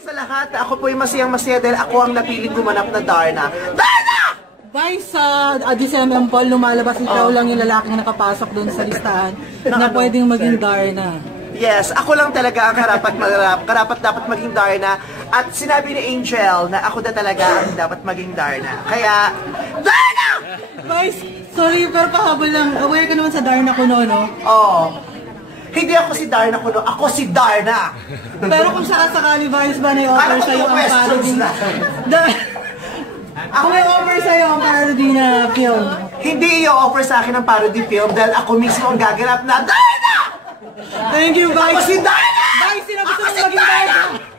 Sa lahat, ako po yung masayang-masaya dahil ako ang napiling gumanap na Darna. Darna! Vice sa December Paul, lumalabas ikaw lang yung lalaking nakapasok doon sa listahan na pwedeng maging Darna. Yes, ako lang talaga ang karapat dapat maging Darna. At sinabi ni Angel na ako na talaga ang dapat maging Darna. Kaya, Darna! Vice, sorry pero pahabol lang. Aware ka naman sa Darna Kuno, no? Oo. Hindi ako si Darna Kuno, ako si Darna! Pero kung sakasakali, Vice ba na-offer sa'yo ang parody? Ako may-offer sa'yo ang parody na film. Hindi i-offer sa akin ang parody film dahil ako mismo ang gaganap na Darna! Thank you, Vice. Ako si Darna! Vice, sino gusto Ako mong si maging Darna! Darna?